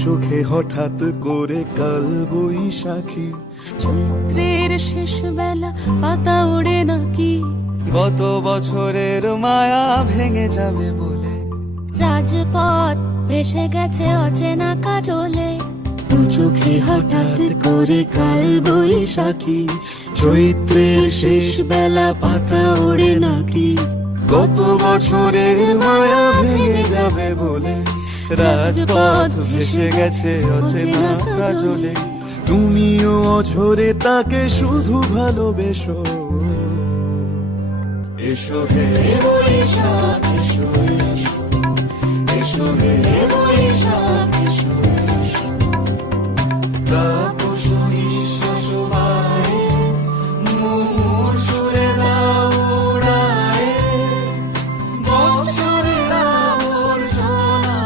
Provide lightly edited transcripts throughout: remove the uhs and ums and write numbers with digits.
চোখে হঠাৎ করে কাল বৈশাখী, চৈত্রের শেষ বেলা পাতা ওড়ে নাকি, গত বছরের মায়া ভেঙে যাবে বলে, রাজপথ ভেসে গেছে অচেনা কাজলে, দু চোখে হঠাৎ করে কাল বৈশাখী, চৈত্রের শেষ বেলা পাতা ওড়ে নাকি, গত বছরের মায়া ভেঙে যাবে বলে, রাজপথ ভেসে গেছে অচেনা কাজলে, তুমিও অঝরে তাকে শুধু ভালোবেসো। এসো হে বৈশাখ এসো, এসো এসো হে বৈশাখ এসো, এসো তাপস নিঃশ্বাস বায়ে, মুমুর সুরে দাও উড়ায়ে, বৎসরের আবর্জনা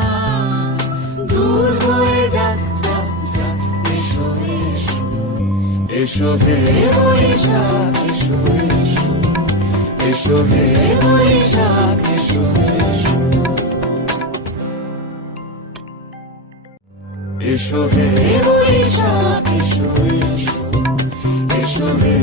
দূর হয়ে যাক যাক যাক। এসো এসো এসো হে বৈশাখ এসো, এসো এসো হে বৈশাখ এসো, এসো এসো হে বৈশাখ এসো, এসো এসো হে